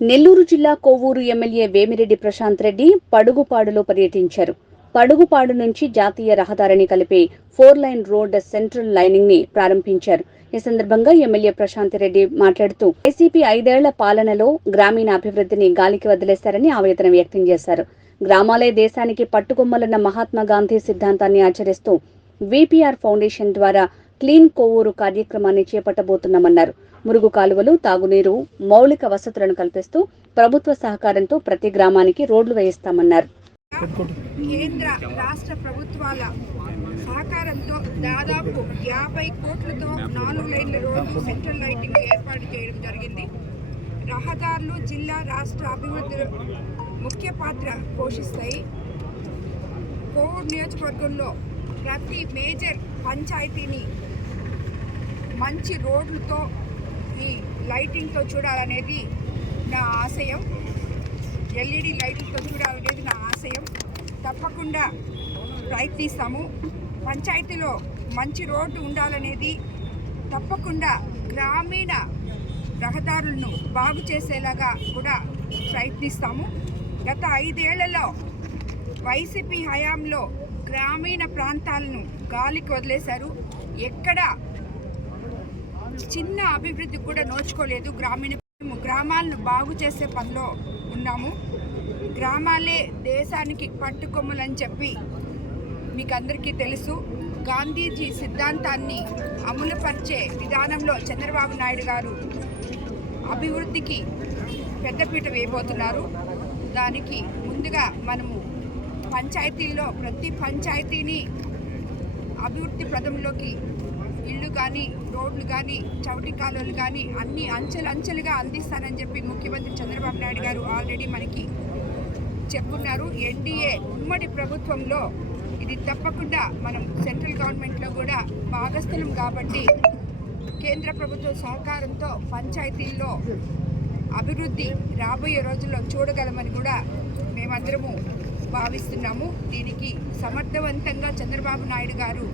నెల్లూరు జిల్లా కోవూరు ఎమ్మెల్యే వేమిరెడ్డి ప్రశాంత్ రెడ్డి పడుగుపాడులో పర్యటించారు. పడుగుపాడు నుంచి జాతీయ రహదారిని కలిపే 4 లైన్ రోడ్ సెంట్రల్ లైనింగ్ ని ప్రారంభించారు. ఈ సందర్భంగా ఎమ్మెల్యే ప్రశాంత్ రెడ్డి మాట్లాడుతూ వైసీపీ 5 ఏళ్ల పాలనలో గ్రామీణ అభివృద్ధిని గాలికి వదిలేశారని ఆవేదన వ్యక్తం చేశారు. గ్రామాలే దేశానికి పట్టుకొమ్మలన్న మహాత్మా గాంధీ సిద్ధాంతాన్ని ఆచరిస్తూ వీపీఆర్ ఫౌండేషన్ ద్వారా క్లీన్ కోవూరు కార్యక్రమాన్ని చేపట్టబోతున్నామన్నారు. మురుగు కాలువలు, తాగునీరు, మౌలిక వసతులను కల్పిస్తూ ప్రభుత్వ సహకారంతో ప్రతి గ్రామానికి రోడ్లు వేయిస్తామన్నారు. కేంద్ర రాష్ట్ర ప్రభుత్వాల సహకారంతో దాదాపు 50 కోట్లతో 4 లైన్ల రోడ్లు సెంట్రల్ లైటింగ్ ఏర్పాటు చేయడం జరిగింది. రహదారులు జిల్లా రాష్ట్ర అభివృద్ధిలో ముఖ్య పాత్ర పోషిస్తాయి. కోవూరు నియోజకవర్గంలో ప్రతి మేజర్ పంచాయతీని మంచి రోడ్లతో ఈ లైటింగ్తో చూడాలనేది నా ఆశయం. ఎల్ఈడి లైట్లతో చూడాలనేది నా ఆశయం. తప్పకుండా ప్రయత్నిస్తాము. పంచాయతీలో మంచి రోడ్డు ఉండాలనేది తప్పకుండా గ్రామీణ రహదారులను బాగు చేసేలాగా కూడా ప్రయత్నిస్తాము. గత 5 ఏళ్లలో వైసీపీ హయాంలో గ్రామీణ ప్రాంతాలను గాలికి వదిలేశారు. ఎక్కడ చిన్న అభివృద్ధి కూడా నోచుకోలేదు. గ్రామాలను బాగు చేసే పనిలో ఉన్నాము. గ్రామాలే దేశానికి పట్టుకొమ్మలని చెప్పి మీకు అందరికీ తెలుసు. గాంధీజీ సిద్ధాంతాన్ని అమలుపరిచే విధానంలో చంద్రబాబు నాయుడు గారు అభివృద్ధికి పెద్దపీట వేయబోతున్నారు. దానికి ముందుగా మనము పంచాయతీల్లో ప్రతి పంచాయతీని అభివృద్ధి పదంలోకి ఇళ్ళు కానీ, రోడ్లు కానీ, చౌటి కాలువలు కానీ అన్ని అంచెలుగా అందిస్తానని చెప్పి ముఖ్యమంత్రి చంద్రబాబు నాయుడు గారు ఆల్రెడీ మనకి చెప్పున్నారు. ఎన్డీఏ ఉమ్మడి ప్రభుత్వంలో ఇది తప్పకుండా మనం సెంట్రల్ గవర్నమెంట్లో కూడా భాగస్థులం కాబట్టి కేంద్ర ప్రభుత్వ సహకారంతో పంచాయతీల్లో అభివృద్ధి రాబోయే రోజుల్లో చూడగలమని కూడా మేమందరము భావిస్తున్నాము. దీనికి సమర్థవంతంగా చంద్రబాబు నాయుడు గారు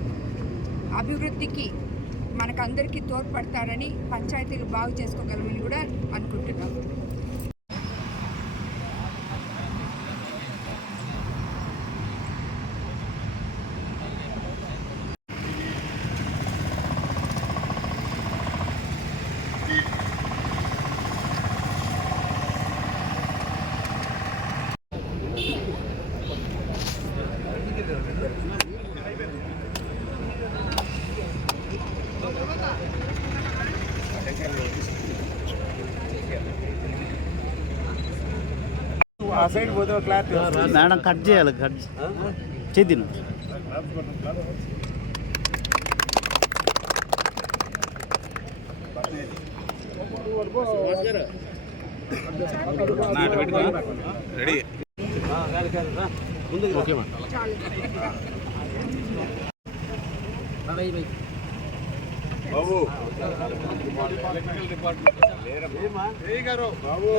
అభివృద్ధికి మనకందరికీ తోడ్పడతారని, పంచాయతీలు బాగు చేసుకోగలమని కూడా అనుకుంటున్నాము. మేడం కట్ చేయాలి, కట్ చేద్దాం. రెడీ ఓకే బాబు బాబు